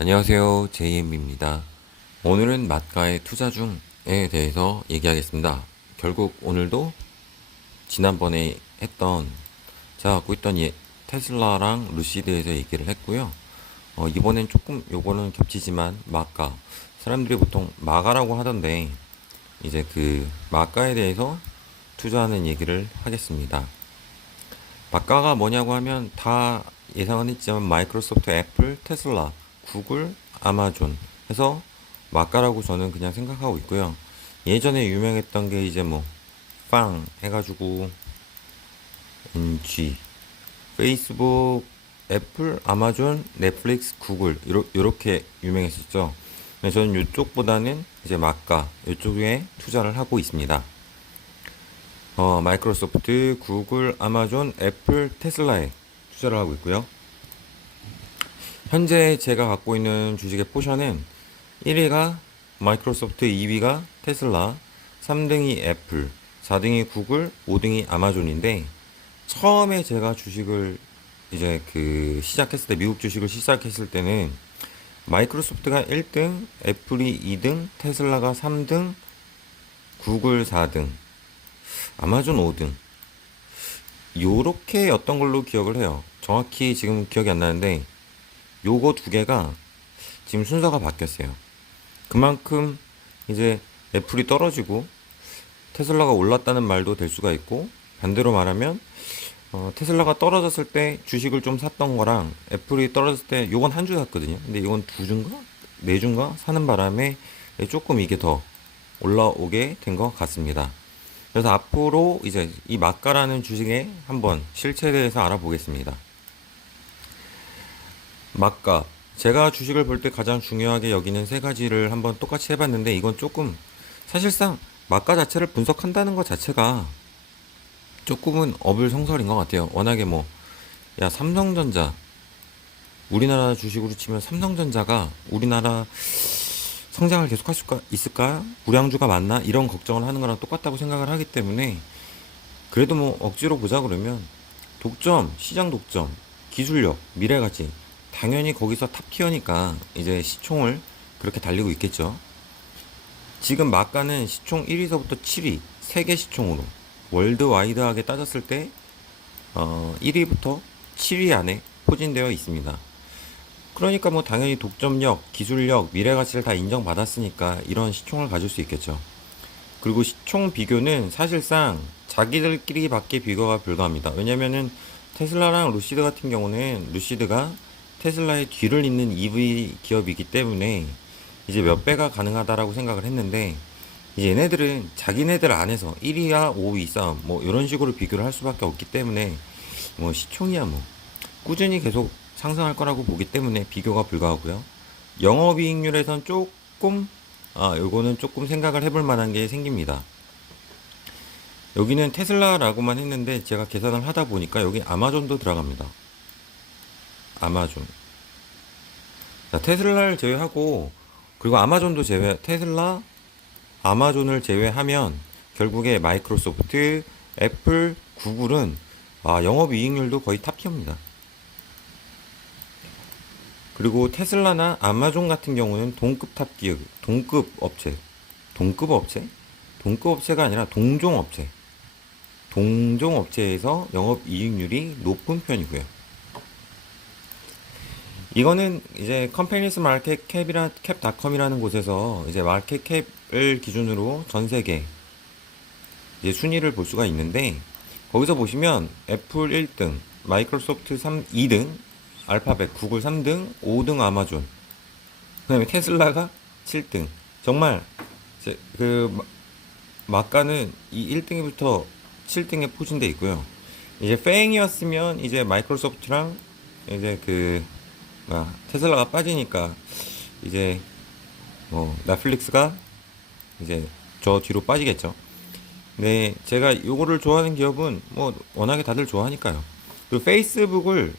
안녕하세요. JM입니다. 오늘은 마가의 투자 중에 대해서 얘기하겠습니다. 결국 오늘도 지난번에 했던 제가 갖고 있던 테슬라랑 루시드에서 얘기를 했고요. 이번엔 조금 요거는 겹치지만 마가 사람들이 보통 마가라고 하던데 이제 그 마가에 대해서 투자하는 얘기를 하겠습니다. 마가가 뭐냐고 하면 다 예상은 했지만 마이크로소프트, 애플, 테슬라, 구글, 아마존 해서 마가라고 저는 그냥 생각하고 있고요. 예전에 유명했던 게 이제 뭐 빵 해가지고 NG, 페이스북, 애플, 아마존, 넷플릭스, 구글 요렇게 유명했었죠. 저는 이쪽보다는 이제 마가 이쪽에 투자를 하고 있습니다. 마이크로소프트, 구글, 아마존, 애플, 테슬라에 투자를 하고 있고요. 현재 제가 갖고 있는 주식의 포션은 1위가 마이크로소프트, 2위가 테슬라, 3등이 애플, 4등이 구글, 5등이 아마존인데 처음에 제가 주식을 이제 그 시작했을 때 미국 주식을 시작했을 때는 마이크로소프트가 1등, 애플이 2등, 테슬라가 3등, 구글 4등, 아마존 5등 요렇게였던 걸로 기억을 해요. 정확히 지금 기억이 안 나는데 요거 두 개가 지금 순서가 바뀌었어요. 그만큼 이제 애플이 떨어지고 테슬라가 올랐다는 말도 될 수가 있고, 반대로 말하면 테슬라가 떨어졌을 때 주식을 좀 샀던 거랑 애플이 떨어졌을 때 요건 한 주 샀거든요. 근데 이건 두 주인가 네 주인가 사는 바람에 조금 이게 더 올라오게 된 것 같습니다. 그래서 앞으로 이제 이 마가라는 주식의 한번 실체에 대해서 알아보겠습니다. 마가, 제가 주식을 볼 때 가장 중요하게 여기는 세 가지를 한번 똑같이 해봤는데 이건 조금 사실상 마가 자체를 분석한다는 것 자체가 조금은 어불성설인 것 같아요. 워낙에 뭐 야 삼성전자, 우리나라 주식으로 치면 삼성전자가 우리나라 성장을 계속할 수 있을까? 우량주가 맞나? 이런 걱정을 하는 거랑 똑같다고 생각을 하기 때문에 그래도 뭐 억지로 보자 그러면 독점, 시장 독점, 기술력, 미래가치 당연히 거기서 탑티어니까 이제 시총을 그렇게 달리고 있겠죠. 지금 마가는 시총 1위서부터 7위, 세계 시총으로 월드와이드하게 따졌을 때 1위부터 7위 안에 포진되어 있습니다. 그러니까 뭐 당연히 독점력, 기술력, 미래가치를 다 인정받았으니까 이런 시총을 가질 수 있겠죠. 그리고 시총 비교는 사실상 자기들끼리 밖에 비교가 불가합니다. 왜냐면은 테슬라랑 루시드 같은 경우는 루시드가 테슬라의 뒤를 잇는 EV 기업이기 때문에 이제 몇 배가 가능하다라고 생각을 했는데 이제 얘네들은 자기네들 안에서 1위와 5위 싸움 뭐 이런 식으로 비교를 할 수밖에 없기 때문에 뭐 시총이야 뭐 꾸준히 계속 상승할 거라고 보기 때문에 비교가 불가하고요. 영업이익률에선 조금 요거는 조금 생각을 해볼 만한 게 생깁니다. 여기는 테슬라라고만 했는데 제가 계산을 하다 보니까 여기 아마존도 들어갑니다. 아마존. 자, 테슬라를 제외하고 그리고 아마존도 테슬라, 아마존을 제외하면 결국에 마이크로소프트, 애플, 구글은 영업이익률도 거의 탑티어입니다. 그리고 테슬라나 아마존 같은 경우는 동급 탑기업, 동급 업체, 동급 업체? 동급 업체가 아니라 동종 업체. 동종 업체에서 영업 이익률이 높은 편이고요. 이거는 이제 컴퍼니스 마켓 캡닷컴이라는 곳에서 이제 마켓 캡을 기준으로 전 세계 이제 순위를 볼 수가 있는데 거기서 보시면 애플 1등, 마이크로소프트 2등, 알파벳, 구글 3등, 5등 아마존, 그 다음에 테슬라가 7등. 정말 그 마가는 이 1등부터 7등에 포진돼 있고요. 이제 페잉이었으면 이제 마이크로소프트랑 이제 테슬라가 빠지니까 이제 뭐 넷플릭스가 이제 저 뒤로 빠지겠죠. 네, 제가 요거를 좋아하는 기업은 뭐 워낙에 다들 좋아하니까요. 그리고 페이스북을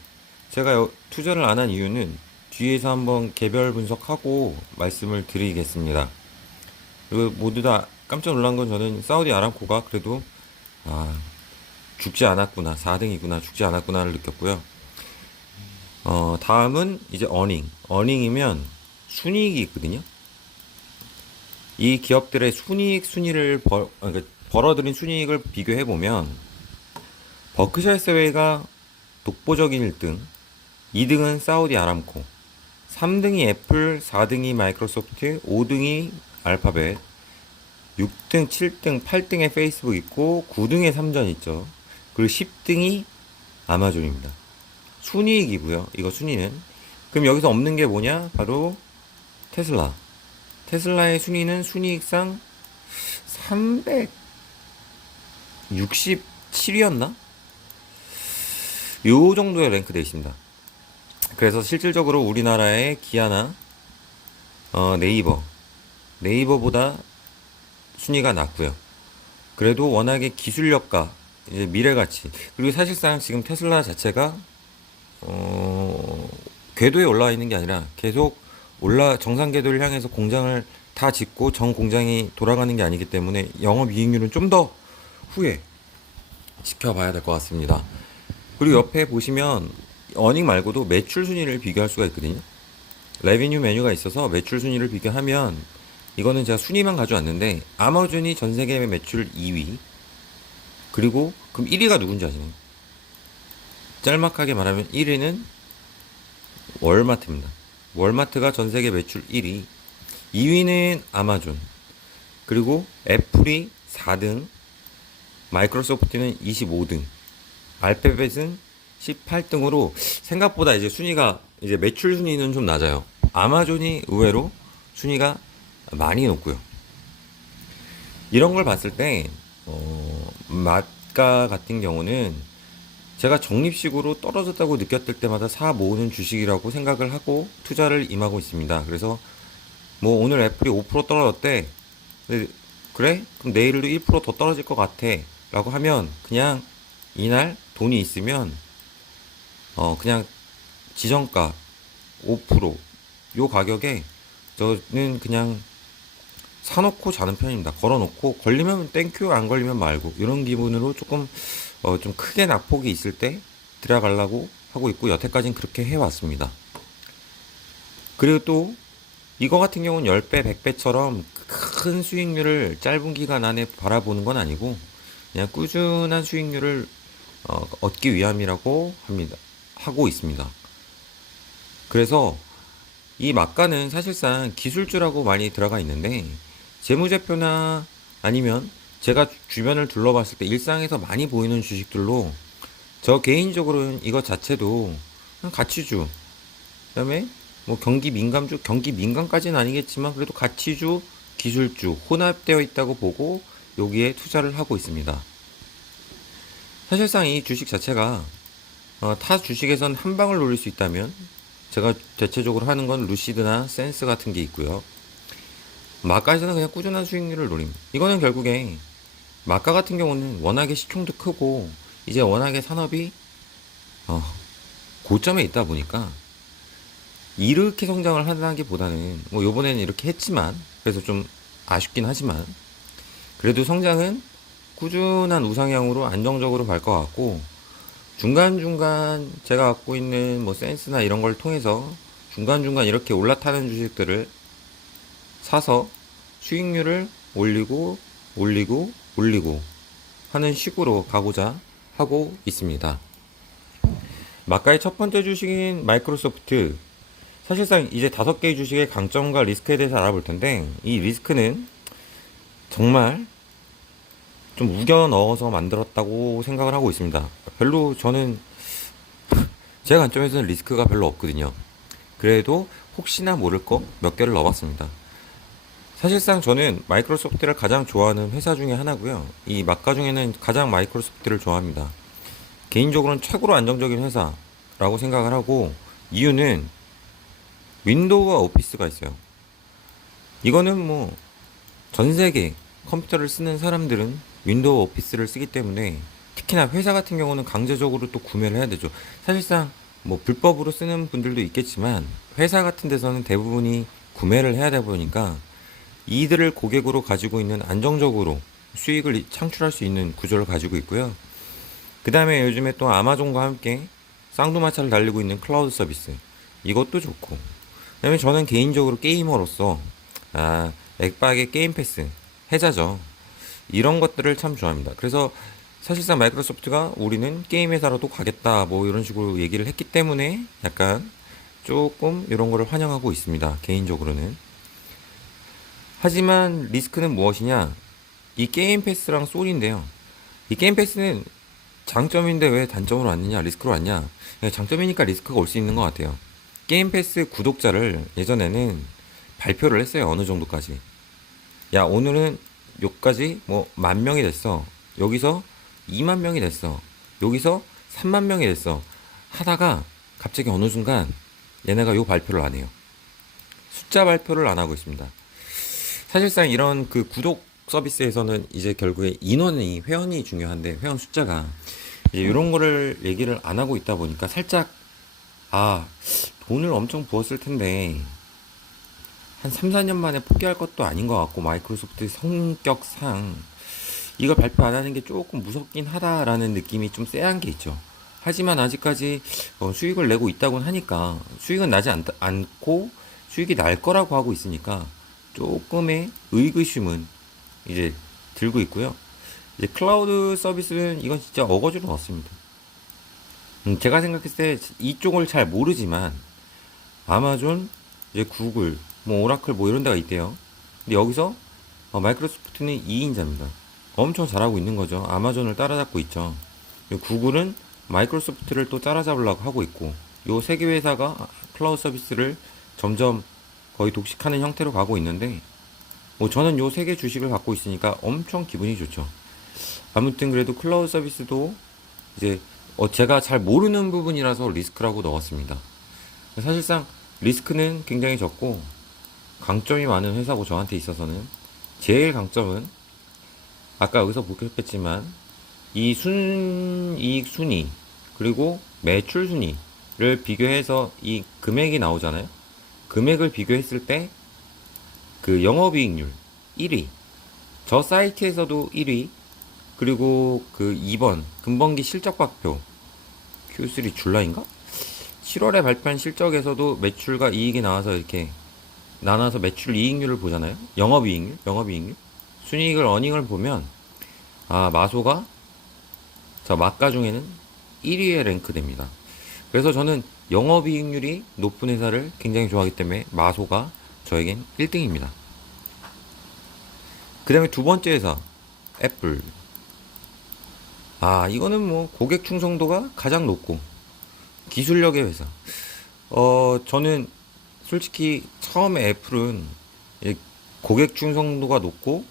제가 투자를 안 한 이유는 뒤에서 한번 개별 분석하고 말씀을 드리겠습니다. 그리고 모두 다 깜짝 놀란 건 저는 사우디 아람코가 그래도 죽지 않았구나, 4등이구나, 죽지 않았구나를 느꼈고요. 다음은 이제 어닝. 어닝이면 순이익이 있거든요. 이 기업들의 순위를 그러니까 벌어들인 순이익을 비교해 보면 버크셔 해서웨이가 독보적인 1등, 2등은 사우디 아람코, 3등이 애플, 4등이 마이크로소프트, 5등이 알파벳, 6등, 7등, 8등에 페이스북 있고 9등에 삼전 있죠. 그리고 10등이 아마존입니다. 순이익이고요. 이거 순위는. 그럼 여기서 없는 게 뭐냐? 바로 테슬라. 테슬라의 순위는 순이익상 367위였나? 요 정도에 랭크되어 있습니다. 그래서 실질적으로 우리나라의 기아나 네이버보다 순위가 낮고요. 그래도 워낙에 기술력과 이제 미래가치, 그리고 사실상 지금 테슬라 자체가 궤도에 올라와 있는 게 아니라 계속 정상 궤도를 향해서 공장을 다 짓고 전 공장이 돌아가는 게 아니기 때문에 영업이익률은 좀 더 후에 지켜봐야 될 것 같습니다. 그리고 옆에 보시면 어닝 말고도 매출 순위를 비교할 수가 있거든요. 레비뉴 메뉴가 있어서 매출 순위를 비교하면 이거는 제가 순위만 가져왔는데 아마존이 전 세계 매출 2위. 그리고 그럼 1위가 누군지 아시나요? 짤막하게 말하면 1위는 월마트입니다. 월마트가 전 세계 매출 1위. 2위는 아마존. 그리고 애플이 4등. 마이크로소프트는 25등. 알파벳은 18등으로 생각보다 이제 순위가 이제 매출 순위는 좀 낮아요. 아마존이 의외로 순위가 많이 높고요. 이런 걸 봤을 때 마가 같은 경우는 제가 적립식으로 떨어졌다고 느꼈을 때마다 사 모으는 주식이라고 생각을 하고 투자를 임하고 있습니다. 그래서 뭐 오늘 애플이 5% 떨어졌대. 그래? 그럼 내일도 1%더 떨어질 것 같아. 라고 하면 그냥 이날 돈이 있으면 그냥 지정가 5%요 가격에 저는 그냥 사놓고 자는 편입니다. 걸어놓고 걸리면 땡큐, 안 걸리면 말고 이런 기분으로 조금 좀 크게 낙폭이 있을 때 들어가려고 하고 있고 여태까지는 그렇게 해왔습니다. 그리고 또 이거 같은 경우는 10배, 100배처럼 큰 수익률을 짧은 기간 안에 바라보는 건 아니고 그냥 꾸준한 수익률을 얻기 위함이라고 합니다. 하고 있습니다. 그래서 이 막가는 사실상 기술주라고 많이 들어가 있는데 재무제표나 아니면 제가 주변을 둘러봤을 때 일상에서 많이 보이는 주식들로 저 개인적으로는 이것 자체도 그냥 가치주, 그다음에 뭐 경기 민감주, 경기 민감까지는 아니겠지만 그래도 가치주, 기술주 혼합되어 있다고 보고 여기에 투자를 하고 있습니다. 사실상 이 주식 자체가 타 주식에선 한 방을 노릴 수 있다면 제가 대체적으로 하는 건 루시드나 센스 같은 게 있고요. 마가에서는 그냥 꾸준한 수익률을 노립니다. 이거는 결국에 마가 같은 경우는 워낙에 시총도 크고 이제 워낙에 산업이 고점에 있다 보니까 이렇게 성장을 한다기보다는 뭐 요번에는 이렇게 했지만 그래서 좀 아쉽긴 하지만 그래도 성장은 꾸준한 우상향으로 안정적으로 갈 것 같고 중간중간 제가 갖고 있는 뭐 센스나 이런 걸 통해서 중간중간 이렇게 올라타는 주식들을 사서 수익률을 올리고 올리고 올리고 하는 식으로 가고자 하고 있습니다. 마카의 첫 번째 주식인 마이크로소프트, 사실상 이제 5개의 주식의 강점과 리스크에 대해서 알아볼 텐데 이 리스크는 정말 좀 우겨 넣어서 만들었다고 생각을 하고 있습니다. 별로 저는 제 관점에서는 리스크가 별로 없거든요. 그래도 혹시나 모를 거 몇 개를 넣어봤습니다. 사실상 저는 마이크로소프트를 가장 좋아하는 회사 중에 하나고요. 이 마카 중에는 가장 마이크로소프트를 좋아합니다. 개인적으로는 최고로 안정적인 회사라고 생각을 하고 이유는 윈도우와 오피스가 있어요. 이거는 뭐 전 세계 컴퓨터를 쓰는 사람들은 윈도우 오피스를 쓰기 때문에 특히나 회사 같은 경우는 강제적으로 또 구매를 해야 되죠. 사실상 뭐 불법으로 쓰는 분들도 있겠지만 회사 같은 데서는 대부분이 구매를 해야 되다 보니까 이들을 고객으로 가지고 있는 안정적으로 수익을 창출할 수 있는 구조를 가지고 있고요. 그 다음에 요즘에 또 아마존과 함께 쌍두마차를 달리고 있는 클라우드 서비스 이것도 좋고, 그다음에 저는 개인적으로 게이머로서 엑박의 게임 패스 해자죠. 이런 것들을 참 좋아합니다. 그래서 사실상 마이크로소프트가 우리는 게임 회사로도 가겠다 뭐 이런 식으로 얘기를 했기 때문에 약간 조금 이런 거를 환영하고 있습니다. 개인적으로는. 하지만 리스크는 무엇이냐? 이 게임 패스랑 소니인데요. 이 게임 패스는 장점인데 왜 단점으로 왔느냐, 리스크로 왔냐? 장점이니까 리스크가 올 수 있는 것 같아요. 게임 패스 구독자를 예전에는 발표를 했어요. 어느 정도까지. 야, 오늘은 여기까지 뭐 10,000명이 됐어. 여기서 20,000명이 됐어. 여기서 30,000명이 됐어. 하다가 갑자기 어느 순간 얘네가 요 발표를 안 해요. 숫자 발표를 안 하고 있습니다. 사실상 이런 그 구독 서비스에서는 이제 결국에 인원이, 회원이 중요한데, 회원 숫자가 이제 이런 거를 얘기를 안 하고 있다 보니까 살짝, 돈을 엄청 부었을 텐데, 한 3, 4년 만에 포기할 것도 아닌 것 같고, 마이크로소프트 성격상 이걸 발표 안 하는 게 조금 무섭긴 하다라는 느낌이 좀 쎄한 게 있죠. 하지만 아직까지 수익을 내고 있다고는 하니까, 수익은 나지 않고 수익이 날 거라고 하고 있으니까 조금의 의구심은 이제 들고 있고요. 이제 클라우드 서비스는 이건 진짜 어거지로 넣었습니다. 제가 생각했을 때 이쪽을 잘 모르지만 아마존, 이제 구글, 뭐 오라클 뭐 이런 데가 있대요. 근데 여기서 마이크로소프트는 2인자입니다. 엄청 잘하고 있는 거죠. 아마존을 따라잡고 있죠. 구글은 마이크로소프트를 또 따라잡으려고 하고 있고, 요 세 개 회사가 클라우드 서비스를 점점 거의 독식하는 형태로 가고 있는데, 뭐 저는 요 세 개 주식을 갖고 있으니까 엄청 기분이 좋죠. 아무튼 그래도 클라우드 서비스도 이제 제가 잘 모르는 부분이라서 리스크라고 넣었습니다. 사실상 리스크는 굉장히 적고 강점이 많은 회사고, 저한테 있어서는 제일 강점은 아까 여기서 보셨겠지만 이 순이익 순위 그리고 매출 순위를 비교해서 이 금액이 나오잖아요. 금액을 비교했을 때 그 영업이익률 1위, 저 사이트에서도 1위, 그리고 그 2번 금번기 실적 발표 Q3 줄라인가? 7월에 발표한 실적에서도 매출과 이익이 나와서 이렇게 나눠서 매출 이익률을 보잖아요. 영업이익률. 순이익을 어닝을 보면 마소가 저 마가 중에는 1위에 랭크됩니다. 그래서 저는 영업이익률이 높은 회사를 굉장히 좋아하기 때문에 마소가 저에겐 1등입니다. 그 다음에 두 번째 회사 애플. 이거는 뭐 고객 충성도가 가장 높고 기술력의 회사. 저는 솔직히 처음에 애플은 고객 충성도가 높고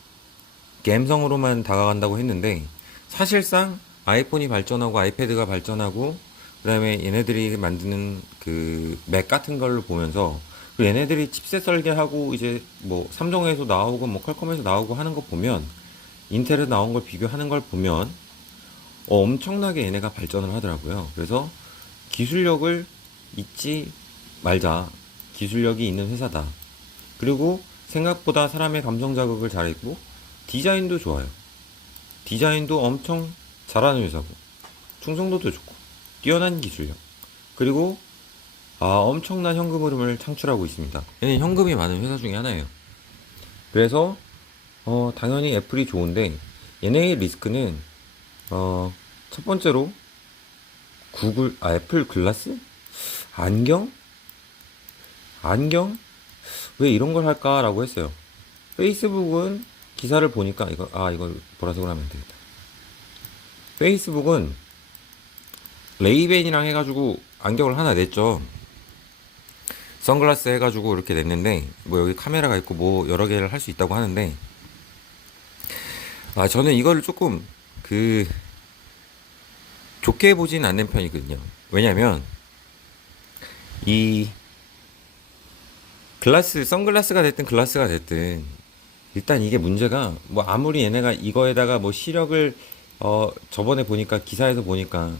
갬성으로만 다가간다고 했는데, 사실상 아이폰이 발전하고 아이패드가 발전하고 그다음에 얘네들이 만드는 그 맥 같은 걸 보면서, 얘네들이 칩셋 설계하고 이제 뭐 삼성에서 나오고 뭐 퀄컴에서 나오고 하는 거 보면, 인텔에 나온 걸 비교하는 걸 보면 엄청나게 얘네가 발전을 하더라고요. 그래서 기술력을 잊지 말자. 기술력이 있는 회사다. 그리고 생각보다 사람의 감정 자극을 잘했고 디자인도 좋아요. 디자인도 엄청 잘하는 회사고 충성도도 좋고 뛰어난 기술력, 그리고 엄청난 현금 흐름을 창출하고 있습니다. 얘는 현금이 많은 회사 중에 하나예요. 그래서 당연히 애플이 좋은데, 얘네의 리스크는 첫 번째로 애플 글라스? 안경? 왜 이런 걸 할까라고 했어요. 페이스북은 기사를 보니까 이걸 보라색으로 하면 되겠다. 페이스북은 레이벤이랑 해가지고 안경을 하나 냈죠. 선글라스 해가지고 이렇게 냈는데, 뭐 여기 카메라가 있고 뭐 여러 개를 할 수 있다고 하는데, 저는 이거를 조금 좋게 보진 않는 편이거든요. 왜냐면 이 선글라스가 됐든 글라스가 됐든, 일단 이게 문제가, 뭐 아무리 얘네가 이거에다가 뭐 시력을 저번에 보니까 기사에서 보니까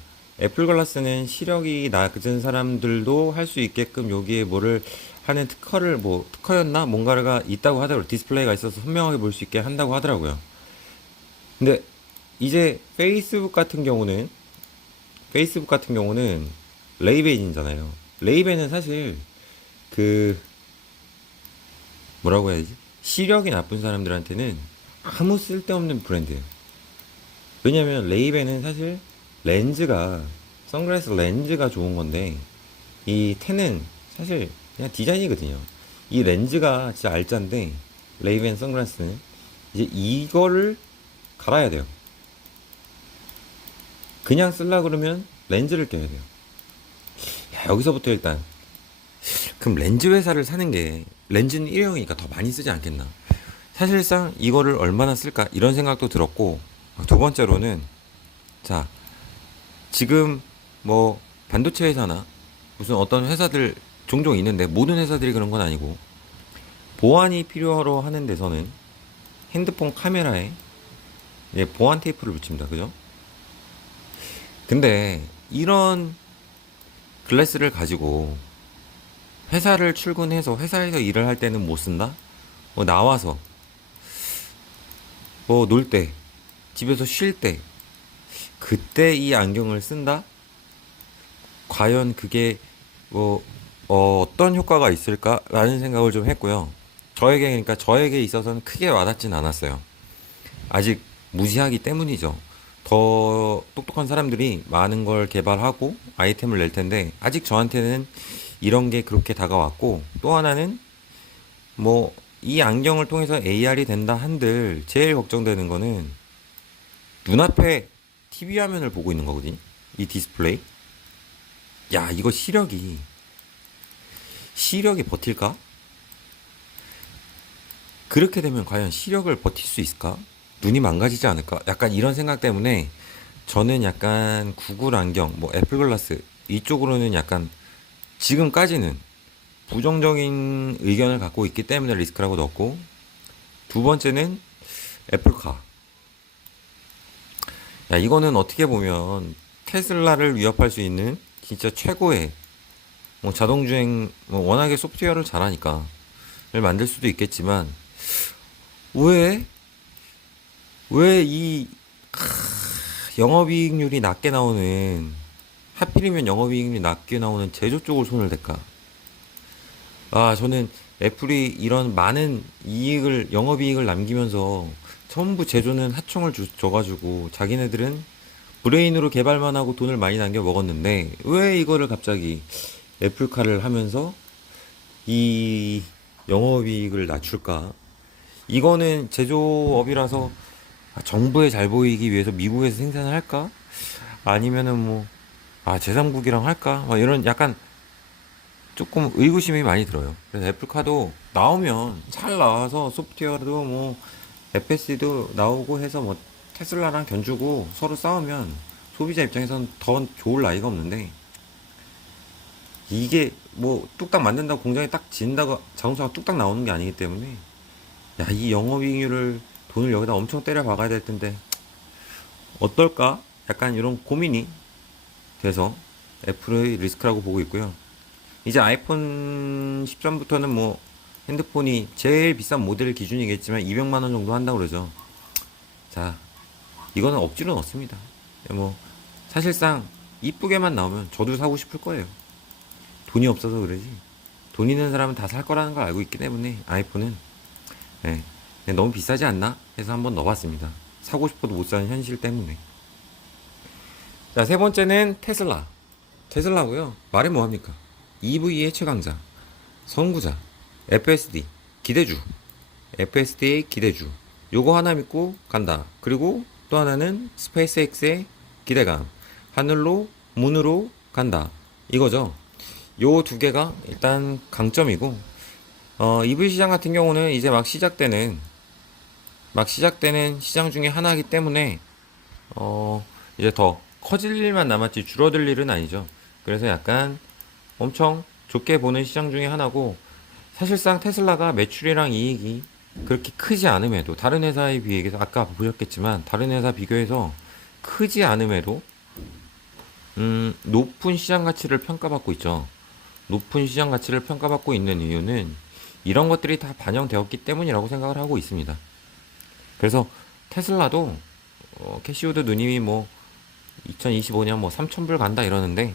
애플 글라스는 시력이 낮은 사람들도 할 수 있게끔 여기에 뭐를 하는 특허였나? 뭔가가 있다고 하더라고요. 디스플레이가 있어서 선명하게 볼 수 있게 한다고 하더라고요. 근데 이제 페이스북 같은 경우는 레이벤이잖아요. 레이벤은 사실 그 뭐라고 해야지? 시력이 나쁜 사람들한테는 아무 쓸데없는 브랜드예요. 왜냐면 레이벤은 사실 렌즈가 선글라스 렌즈가 좋은 건데 이 텐은 사실 그냥 디자인이거든요. 이 렌즈가 진짜 알짠데 레이벤 선글라스는 이제 이거를 갈아야 돼요. 그냥 쓸라 그러면 렌즈를 껴야 돼요. 야, 여기서부터 일단 그럼 렌즈 회사를 사는 게 렌즈는 일회용이니까 더 많이 쓰지 않겠나? 사실상 이거를 얼마나 쓸까 이런 생각도 들었고 두 번째로는 자 지금 뭐 반도체 회사나 무슨 어떤 회사들 종종 있는데 모든 회사들이 그런 건 아니고 보안이 필요로 하는 데서는 핸드폰 카메라에 이제 보안 테이프를 붙입니다. 그죠? 근데 이런 글래스를 가지고 회사를 출근해서 회사에서 일을 할 때는 못 쓴다? 뭐 나와서 뭐 놀 때, 집에서 쉴 때, 그때 이 안경을 쓴다? 과연 그게 뭐 떤 효과가 있을까라는 생각을 좀 했고요. 저에게 있어서는 크게 와닿진 않았어요. 아직 무지하기 때문이죠. 더 똑똑한 사람들이 많은 걸 개발하고 아이템을 낼 텐데 아직 저한테는 이런 게 그렇게 다가왔고 또 하나는 뭐 이 안경을 통해서 AR이 된다 한들 제일 걱정되는 거는 눈앞에 TV 화면을 보고 있는 거거든요. 이 디스플레이. 야, 이거 시력이 버틸까? 그렇게 되면 과연 시력을 버틸 수 있을까? 눈이 망가지지 않을까? 약간 이런 생각 때문에 저는 약간 구글 안경, 뭐 애플 글라스 이쪽으로는 약간 지금까지는 부정적인 의견을 갖고 있기 때문에 리스크라고 넣었고 두 번째는 애플카. 야, 이거는 어떻게 보면 테슬라를 위협할 수 있는 진짜 최고의 뭐 자동주행 뭐 워낙에 소프트웨어를 잘하니까 를 만들 수도 있겠지만 왜 왜 이 영업이익률이 낮게 나오는 하필이면 영업이익률이 낮게 나오는 제조 쪽을 손을 댈까? 아, 저는 애플이 이런 많은 영업이익을 남기면서 전부 제조는 하청을 줘가지고 자기네들은 브레인으로 개발만 하고 돈을 많이 남겨 먹었는데 왜 이거를 갑자기 애플카를 하면서 이 영업이익을 낮출까? 이거는 제조업이라서 정부에 잘 보이기 위해서 미국에서 생산을 할까? 아니면은 뭐, 제3국이랑 할까? 막 이런 약간 조금 의구심이 많이 들어요. 그래서 애플카도 나오면 잘 나와서 소프트웨어도 뭐 FSD도 나오고 해서 뭐 테슬라랑 견주고 서로 싸우면 소비자 입장에서는 더 좋을 나위가 없는데 이게 뭐 뚝딱 만든다고 공장에 딱 지은다고 자동차가 뚝딱 나오는 게 아니기 때문에 야, 이 영업이익률을 돈을 여기다 엄청 때려 박아야 될 텐데 어떨까? 약간 이런 고민이 돼서 애플의 리스크라고 보고 있고요. 이제 아이폰 13부터는 뭐 핸드폰이 제일 비싼 모델 기준이겠지만 200만 원 정도 한다고 그러죠. 자, 이거는 억지로 넣습니다. 뭐 사실상 이쁘게만 나오면 저도 사고 싶을 거예요. 돈이 없어서 그러지. 돈 있는 사람은 다 살 거라는 걸 알고 있기 때문에 아이폰은 예, 그냥 너무 비싸지 않나 해서 한번 넣어봤습니다. 사고 싶어도 못 사는 현실 때문에. 자, 세 번째는 테슬라. 테슬라고요. 말해 뭐합니까? EV의 최강자, 선구자, FSD 기대주, FSD의 기대주. 요거 하나 믿고 간다. 그리고 또 하나는 스페이스X의 기대감. 하늘로 문으로 간다. 이거죠. 요 두 개가 일단 강점이고 EV 시장 같은 경우는 이제 막 시작되는 시장 중에 하나이기 때문에 이제 더 커질 일만 남았지 줄어들 일은 아니죠. 그래서 약간 엄청 좋게 보는 시장 중에 하나고 사실상 테슬라가 매출이랑 이익이 그렇게 크지 않음에도 다른 회사에 비해서 아까 보셨겠지만 다른 회사 비교해서 크지 않음에도 높은 시장 가치를 평가받고 있죠. 높은 시장 가치를 평가받고 있는 이유는 이런 것들이 다 반영되었기 때문이라고 생각을 하고 있습니다. 그래서 테슬라도 캐시우드 누님이 뭐 2025년 뭐 3,000불 간다 이러는데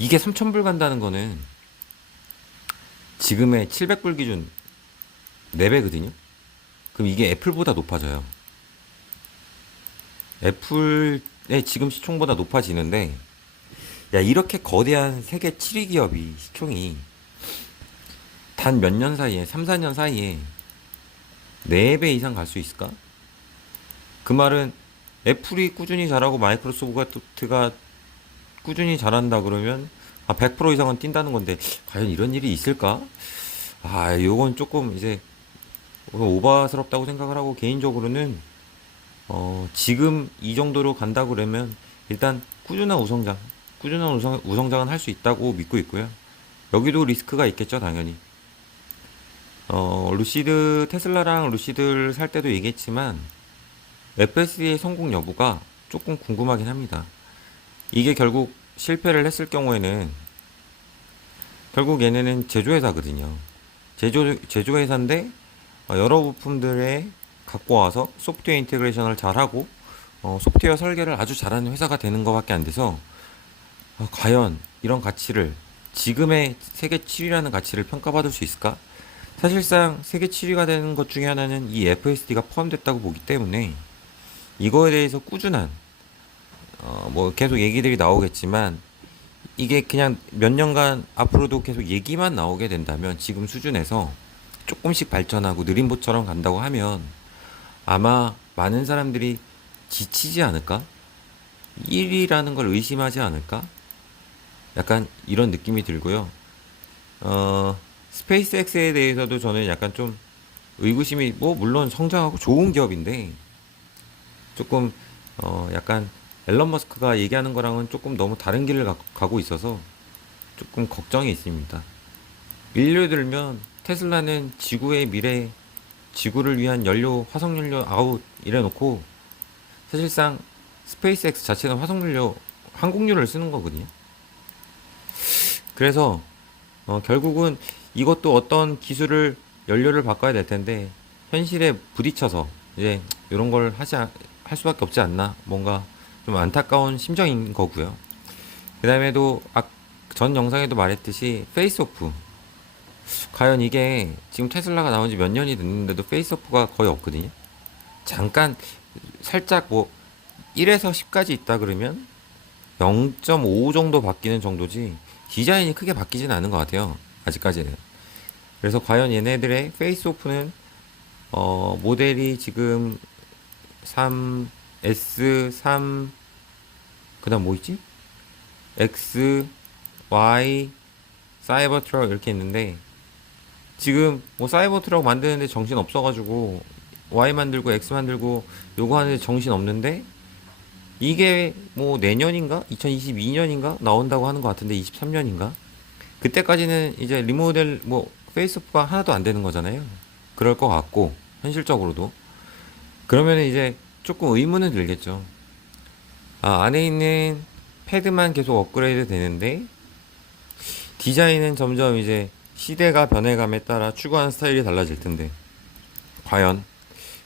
이게 3,000불 간다는 거는 지금의 700불 기준 4배거든요. 그럼 이게 애플보다 높아져요. 애플의 지금 시총보다 높아지는데, 야, 이렇게 거대한 세계 7위 기업이 시총이 단 몇 년 사이에, 3, 4년 사이에 4배 이상 갈 수 있을까? 그 말은 애플이 꾸준히 잘하고 마이크로소프트가 꾸준히 잘한다 그러면 100% 이상은 뛴다는 건데, 과연 이런 일이 있을까? 요건 조금 이제 오바스럽다고 생각을 하고, 개인적으로는 지금 이 정도로 간다 그러면 일단 꾸준한 우성장은 할 수 있다고 믿고 있고요. 여기도 리스크가 있겠죠, 당연히. 테슬라랑 루시드를 살 때도 얘기했지만 FSD의 성공 여부가 조금 궁금하긴 합니다. 이게 결국 실패를 했을 경우에는 결국 얘네는 제조회사거든요. 제조회사인데 여러 부품들에 갖고 와서 소프트웨어 인테그레이션을 잘하고 소프트웨어 설계를 아주 잘하는 회사가 되는 것밖에 안 돼서 과연 이런 가치를 지금의 세계 7위라는 가치를 평가받을 수 있을까? 사실상 세계 7위가 되는 것 중에 하나는 이 FSD가 포함됐다고 보기 때문에 이거에 대해서 꾸준한 뭐 계속 얘기들이 나오겠지만 이게 그냥 몇 년간 앞으로도 계속 얘기만 나오게 된다면 지금 수준에서 조금씩 발전하고 느림보처럼 간다고 하면 아마 많은 사람들이 지치지 않을까? 1위라는 걸 의심하지 않을까? 약간 이런 느낌이 들고요. 스페이스X에 대해서도 저는 약간 좀 의구심이, 뭐 물론 성장하고 좋은 기업인데 조금 약간 앨런 머스크가 얘기하는 거랑은 조금 너무 다른 길을 가고 있어서 조금 걱정이 있습니다. 예를 들면 테슬라는 지구의 미래, 지구를 위한 연료, 화석연료 아웃 이래 놓고 사실상 스페이스X 자체는 화석연료, 항공유를 쓰는 거거든요. 그래서 결국은 이것도 어떤 기술을, 연료를 바꿔야 될 텐데 현실에 부딪혀서 이제 이런 걸 할 수밖에 없지 않나, 뭔가 좀 안타까운 심정인 거고요. 그 다음에도 전 영상에도 말했듯이 페이스오프, 과연 이게 지금 테슬라가 나온 지 몇 년이 됐는데도 페이스오프가 거의 없거든요. 잠깐 살짝 뭐 1에서 10까지 있다 그러면 0.5 정도 바뀌는 정도지 디자인이 크게 바뀌진 않은 것 같아요, 아직까지는. 그래서 과연 얘네들의 페이스오프는 모델이 지금 3, S3, 그 다음 뭐 있지? X, Y, 사이버 트럭 이렇게 있는데 지금 뭐 사이버 트럭 만드는데 정신 없어가지고 Y 만들고 X 만들고 요거 하는데 정신 없는데 이게 뭐 내년인가? 2022년인가? 나온다고 하는 것 같은데 23년인가? 그때까지는 이제 리모델 뭐 페이스오프가 하나도 안 되는 거잖아요. 그럴 것 같고 현실적으로도 그러면 이제 조금 의문은 들겠죠. 안에 있는 패드만 계속 업그레이드 되는데 디자인은 점점 이제 시대가 변해감에 따라 추구하는 스타일이 달라질 텐데 과연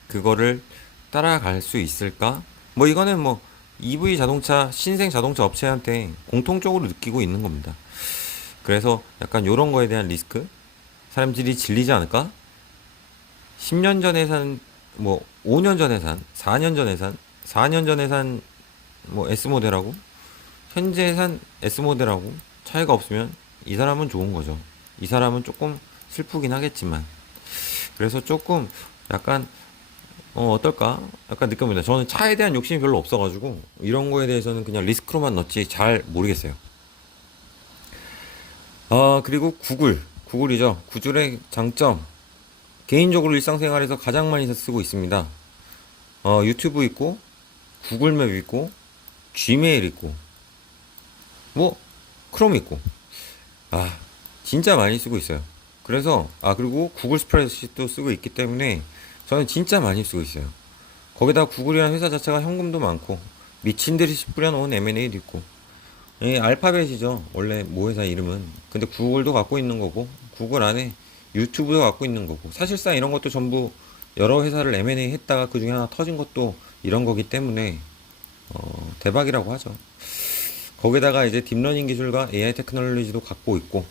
그거를 따라갈 수 있을까? 뭐 이거는 뭐 EV 자동차, 신생 자동차 업체한테 공통적으로 느끼고 있는 겁니다. 그래서 약간 요런 거에 대한 리스크? 사람들이 질리지 않을까? 10년 전에 산, 뭐 5년 전에 산, 4년 전에 산, 4년 전에 산 뭐 S모델하고 현재 산 S모델하고 차이가 없으면 이 사람은 좋은 거죠. 이 사람은 조금 슬프긴 하겠지만 그래서 조금 약간 어떨까? 약간 느껴봅니다. 저는 차에 대한 욕심이 별로 없어가지고 이런 거에 대해서는 그냥 리스크로만 넣지 잘 모르겠어요. 그리고 구글이죠. 구글의 장점, 개인적으로 일상생활에서 가장 많이 쓰고 있습니다. 유튜브 있고 구글맵 있고 지메일 있고 뭐 크롬 있고 진짜 많이 쓰고 있어요. 그래서 그리고 구글 스프레드시트도 쓰고 있기 때문에 저는 진짜 많이 쓰고 있어요. 거기다 구글이라는 회사 자체가 현금도 많고 미친 듯이 뿌려놓은 M&A도 있고 알파벳이죠, 원래 모 회사 이름은. 근데 구글도 갖고 있는 거고 구글 안에 유튜브도 갖고 있는 거고 사실상 이런 것도 전부 여러 회사를 M&A 했다가 그 중에 하나 터진 것도 이런 거기 때문에 대박이라고 하죠. 거기다가 이제 딥러닝 기술과 AI 테크놀로지도 갖고 있고,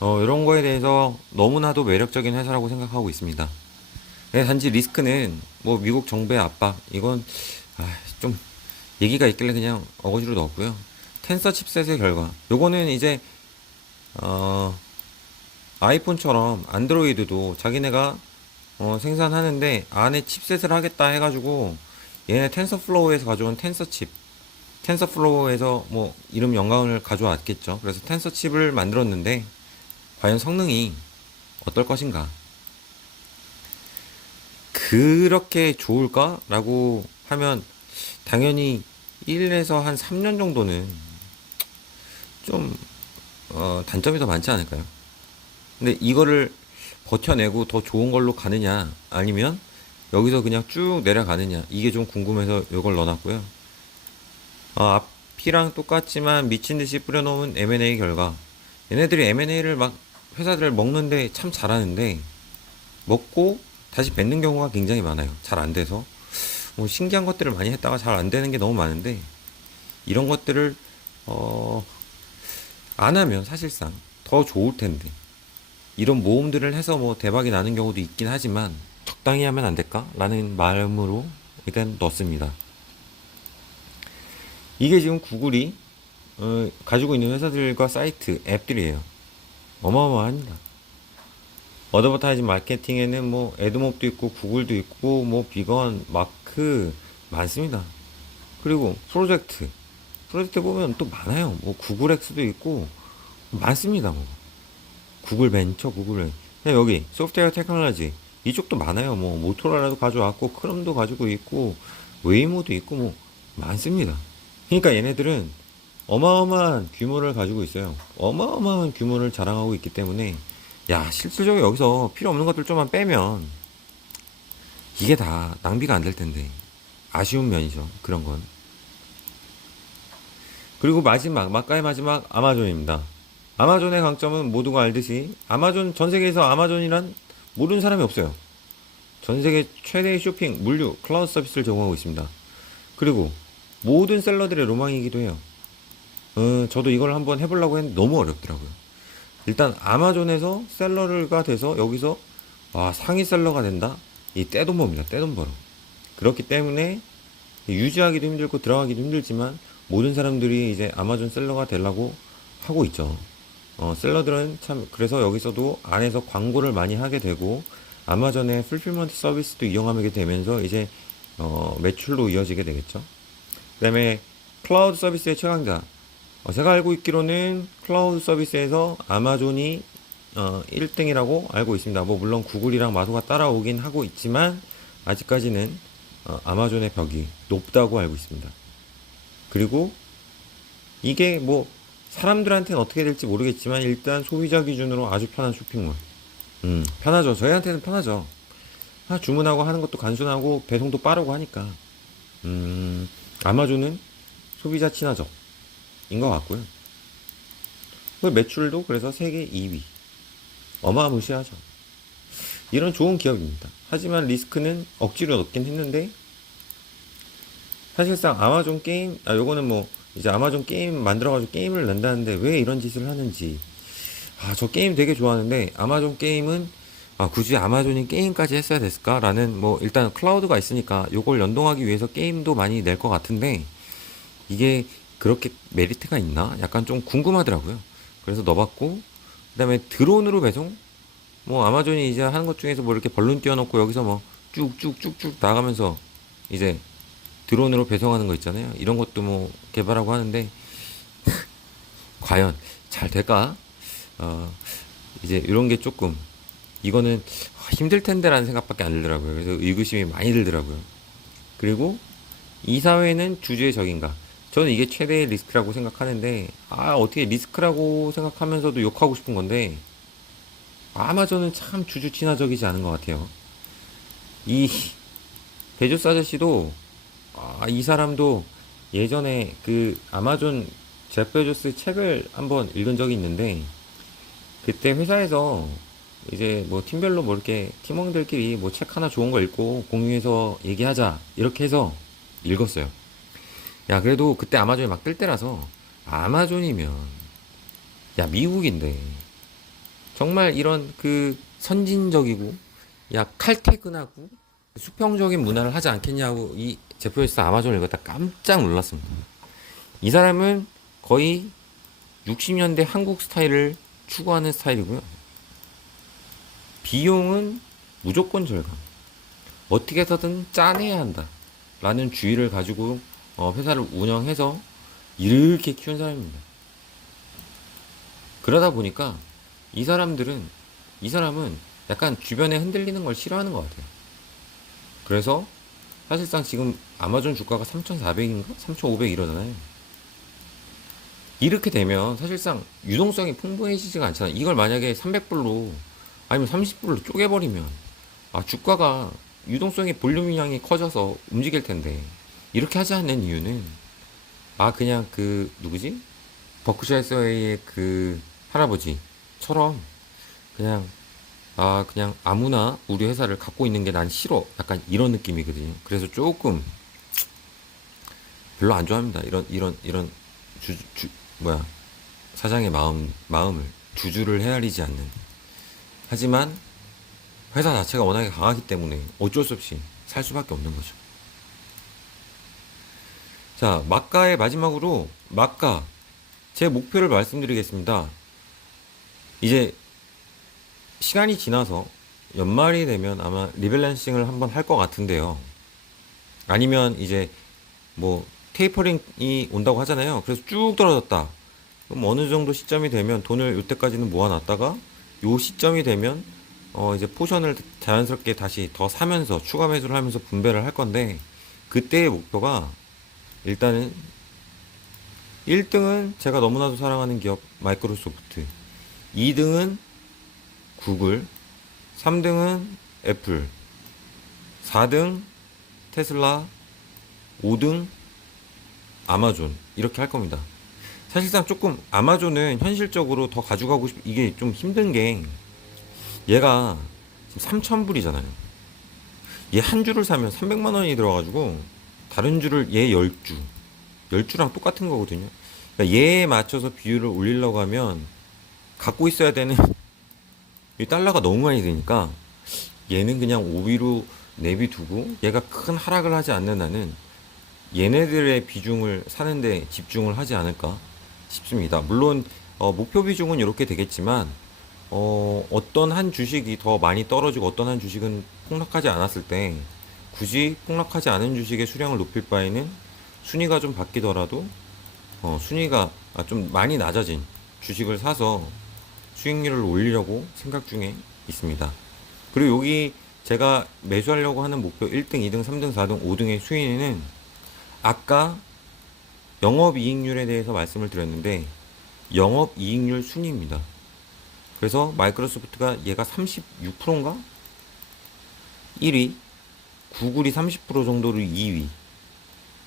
이런 거에 대해서 너무나도 매력적인 회사라고 생각하고 있습니다. 단지 리스크는 뭐 미국 정부의 압박, 이건 좀 얘기가 있길래 그냥 어거지로 넣었고요. 텐서 칩셋의 결과, 요거는 이제 어, 아이폰처럼 안드로이드도 자기네가 생산하는데 안에 칩셋을 하겠다 해가지고 얘네 텐서플로우에서 가져온 텐서플로우에서 뭐 이름 영광을 가져왔겠죠. 그래서 텐서 칩을 만들었는데 과연 성능이 어떨 것인가? 그렇게 좋을까라고 하면 당연히 1에서 한 3년 정도는 좀 단점이 더 많지 않을까요? 근데 이거를 버텨내고 더 좋은 걸로 가느냐 아니면 여기서 그냥 쭉 내려가느냐, 이게 좀 궁금해서 이걸 넣어놨고요. 앞이랑 똑같지만 미친 듯이 뿌려놓은 M&A 결과, 얘네들이 M&A를 막 회사들을 먹는데 참 잘하는데 먹고 다시 뱉는 경우가 굉장히 많아요. 잘 안 돼서 뭐 신기한 것들을 많이 했다가 잘 안 되는 게 너무 많은데, 이런 것들을 안 하면 사실상 더 좋을 텐데, 이런 모험들을 해서 뭐 대박이 나는 경우도 있긴 하지만 적당히 하면 안 될까? 라는 마음으로 일단 넣습니다. 이게 지금 구글이 가지고 있는 회사들과 사이트, 앱들이에요. 어마어마합니다. 어드버타이징 마케팅에는 뭐 애드몹도 있고 구글도 있고 뭐 비건, 마크 많습니다. 그리고 프로젝트 보면 또 많아요. 뭐 구글 엑스도 있고 많습니다. 뭐 구글 벤처, 그냥 여기 소프트웨어 테크놀로지 이쪽도 많아요. 뭐 모토로라도 가져왔고 크롬도 가지고 있고 웨이모도 있고 뭐 많습니다. 그러니까 얘네들은 어마어마한 규모를 가지고 있어요. 어마어마한 규모를 자랑하고 있기 때문에 야, 실질적으로 여기서 필요 없는 것들 좀만 빼면 이게 다 낭비가 안 될 텐데 아쉬운 면이죠. 그런 건. 그리고 마지막, 막가의 마지막 아마존입니다. 아마존의 강점은 모두가 알듯이 아마존, 전 세계에서 아마존이란 모르는 사람이 없어요. 전 세계 최대의 쇼핑, 물류, 클라우드 서비스를 제공하고 있습니다. 그리고 모든 셀러들의 로망이기도 해요. 저도 이걸 한번 해보려고 했는데 너무 어렵더라고요. 일단 아마존에서 셀러가 돼서 여기서 상위 셀러가 된다? 이 떼돈버입니다. 떼돈버로. 그렇기 때문에 유지하기도 힘들고 들어가기도 힘들지만 모든 사람들이 이제 아마존 셀러가 되려고 하고 있죠. 셀러들은 참 그래서 여기서도 안에서 광고를 많이 하게 되고 아마존의 풀필먼트 서비스도 이용하게 되면서 이제 매출로 이어지게 되겠죠. 그다음에 클라우드 서비스의 최강자. 제가 알고 있기로는 클라우드 서비스에서 아마존이 1등이라고 알고 있습니다. 뭐 물론 구글이랑 마소가 따라오긴 하고 있지만 아직까지는 아마존의 벽이 높다고 알고 있습니다. 그리고 이게 뭐 사람들한테는 어떻게 될지 모르겠지만 일단 소비자 기준으로 아주 편한 쇼핑몰. 편하죠. 저희한테는 편하죠. 주문하고 하는 것도 간순하고 배송도 빠르고 하니까. 아마존은 소비자 친화적 인 것 같고요. 그 매출도 그래서 세계 2위. 어마무시하죠. 이런 좋은 기업입니다. 하지만 리스크는 억지로 넣긴 했는데 사실상 아마존 게임, 요거는 뭐 이제 아마존 게임 만들어가지고 게임을 낸다는데 왜 이런 짓을 하는지. 저 게임 되게 좋아하는데 아마존 게임은 굳이 아마존이 게임까지 했어야 됐을까라는, 뭐 일단 클라우드가 있으니까 요걸 연동하기 위해서 게임도 많이 낼 것 같은데 이게 그렇게 메리트가 있나? 약간 좀 궁금하더라고요. 그래서 넣어봤고, 그 다음에 드론으로 배송? 뭐 아마존이 이제 하는 것 중에서 뭐 이렇게 벌룬 띄워놓고 여기서 뭐 쭉쭉쭉쭉 나가면서 이제 드론으로 배송하는 거 있잖아요. 이런 것도 뭐 개발하고 하는데 과연 잘 될까? 이제 이런 게 조금 이거는 힘들 텐데라는 생각밖에 안 들더라고요. 그래서 의구심이 많이 들더라고요. 그리고 이 사회는 주주의 적인가? 저는 이게 최대의 리스크라고 생각하는데 어떻게 리스크라고 생각하면서도 욕하고 싶은 건데 아마존은 참 주주 친화적이지 않은 것 같아요. 이 베조스 아저씨도 이 사람도 예전에 그 아마존 제프 베조스 책을 한번 읽은 적이 있는데 그때 회사에서 이제 뭐 팀별로 뭐 이렇게 팀원들끼리 뭐 책 하나 좋은 거 읽고 공유해서 얘기하자 이렇게 해서 읽었어요. 야, 그래도 그때 아마존이 막 뜰 때라서 아마존이면, 야, 미국인데, 정말 이런 그 선진적이고, 야, 칼퇴근하고, 수평적인 문화를 하지 않겠냐고 이 제프 베조스 아마존을 읽었다 깜짝 놀랐습니다. 이 사람은 거의 60년대 한국 스타일을 추구하는 스타일이고요. 비용은 무조건 절감. 어떻게 해서든 짜내야 한다. 라는 주의를 가지고 회사를 운영해서 이렇게 키운 사람입니다. 그러다 보니까 이 사람들은, 이 사람은 약간 주변에 흔들리는 걸 싫어하는 것 같아요. 그래서 사실상 지금 아마존 주가가 3,400인가? 3,500 이러잖아요. 이렇게 되면 사실상 유동성이 풍부해지지가 않잖아요. 이걸 만약에 300불로 아니면 30불로 쪼개버리면 주가가 유동성이 볼륨량이 커져서 움직일 텐데 이렇게 하지 않는 이유는 그냥 그 누구지? 버크셔 해서웨이의 그 할아버지처럼 그냥 그냥 아무나 우리 회사를 갖고 있는 게 난 싫어. 약간 이런 느낌이거든요. 그래서 조금 별로 안 좋아합니다. 이런 뭐야, 사장의 마음을 주주를 헤아리지 않는. 하지만 회사 자체가 워낙에 강하기 때문에 어쩔 수 없이 살 수밖에 없는 거죠. 자, 막가의 마지막으로 막가. 제 목표를 말씀드리겠습니다. 이제 시간이 지나서 연말이 되면 아마 리밸런싱을 한번 할 것 같은데요. 아니면 이제 뭐 테이퍼링이 온다고 하잖아요. 그래서 쭉 떨어졌다. 그럼 어느 정도 시점이 되면 돈을 이때까지는 모아놨다가 요 시점이 되면 이제 포션을 자연스럽게 다시 더 사면서 추가 매수를 하면서 분배를 할 건데, 그때의 목표가 일단은 1등은 제가 너무나도 사랑하는 기업 마이크로소프트, 2등은 구글, 3등은 애플, 4등 테슬라, 5등 아마존, 이렇게 할 겁니다. 사실상 조금 아마존은 현실적으로 더 가져가고 이게 좀 힘든 게, 얘가 지금 3,000불이잖아요. 얘 한 주를 사면 300만 원이 들어가지고 다른 주를 얘 10주, 10주랑 똑같은 거거든요. 그러니까 얘에 맞춰서 비율을 올리려고 하면 갖고 있어야 되는 이 달러가 너무 많이 되니까 얘는 그냥 5위로 내비두고 얘가 큰 하락을 하지 않는 한은 얘네들의 비중을 사는데 집중을 하지 않을까 싶습니다. 물론 목표 비중은 이렇게 되겠지만 어떤 한 주식이 더 많이 떨어지고 어떤 한 주식은 폭락하지 않았을 때 굳이 폭락하지 않은 주식의 수량을 높일 바에는 순위가 좀 바뀌더라도 순위가 좀 많이 낮아진 주식을 사서 수익률을 올리려고 생각 중에 있습니다. 그리고 여기 제가 매수하려고 하는 목표 1등, 2등, 3등, 4등, 5등의 수위는 아까 영업이익률에 대해서 말씀을 드렸는데 영업이익률 순위입니다. 그래서 마이크로소프트가 얘가 36%인가? 1위, 구글이 30% 정도로 2위,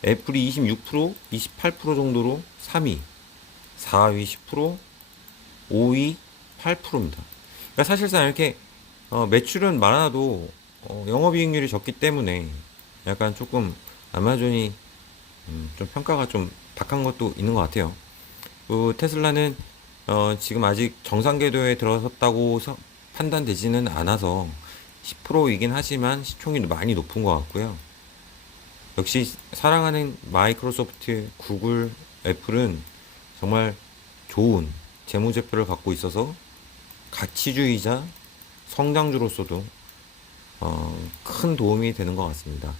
애플이 26%, 28% 정도로 3위, 4위 10%, 5위 8%입니다. 그러니까 사실상 이렇게 매출은 많아도 영업이익률이 적기 때문에 약간 조금 아마존이 좀 평가가 좀 박한 것도 있는 것 같아요. 테슬라는 지금 아직 정상 궤도에 들어섰다고 판단되지는 않아서 10%이긴 하지만 시총이 많이 높은 것 같고요. 역시 사랑하는 마이크로소프트, 구글, 애플은 정말 좋은 재무제표를 갖고 있어서 가치주의자, 성장주로서도 큰 도움이 되는 것 같습니다.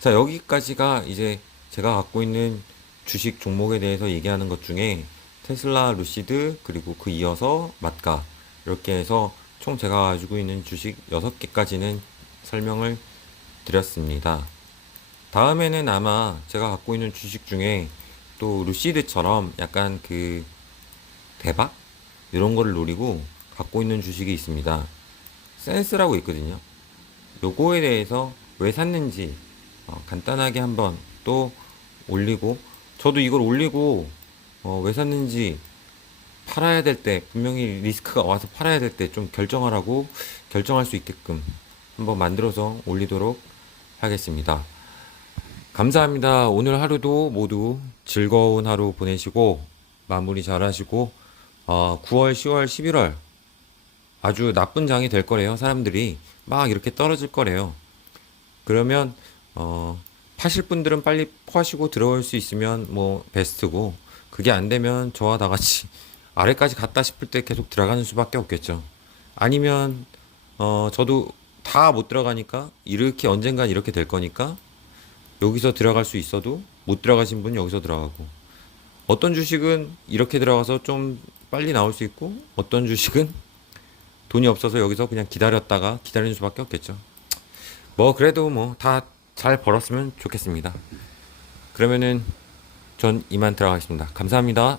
자, 여기까지가 이제 제가 갖고 있는 주식 종목에 대해서 얘기하는 것 중에 테슬라, 루시드, 그리고 그 이어서 마tka, 이렇게 해서 총 제가 가지고 있는 주식 6개까지는 설명을 드렸습니다. 다음에는 아마 제가 갖고 있는 주식 중에 또 루시드처럼 약간 그 대박? 이런 거를 노리고 갖고 있는 주식이 있습니다. 센스라고 있거든요. 요거에 대해서 왜 샀는지 간단하게 한번 또 올리고, 저도 이걸 올리고 왜 샀는지 팔아야 될 때, 분명히 리스크가 와서 팔아야 될 때 좀 결정할 수 있게끔 한번 만들어서 올리도록 하겠습니다. 감사합니다. 오늘 하루도 모두 즐거운 하루 보내시고 마무리 잘 하시고 9월, 10월, 11월 아주 나쁜 장이 될 거래요. 사람들이 막 이렇게 떨어질 거래요. 그러면 파실 분들은 빨리 파시고 들어올 수 있으면 뭐 베스트고 그게 안 되면 저와 다 같이 아래까지 갔다 싶을 때 계속 들어가는 수밖에 없겠죠. 아니면 저도 다 못 들어가니까 이렇게 언젠간 이렇게 될 거니까 여기서 들어갈 수 있어도 못 들어가신 분은 여기서 들어가고 어떤 주식은 이렇게 들어가서 좀 빨리 나올 수 있고 어떤 주식은 돈이 없어서 여기서 그냥 기다렸다가 기다리는 수밖에 없겠죠. 뭐 그래도 뭐 다 잘 벌었으면 좋겠습니다. 그러면은 전 이만 들어가겠습니다. 감사합니다.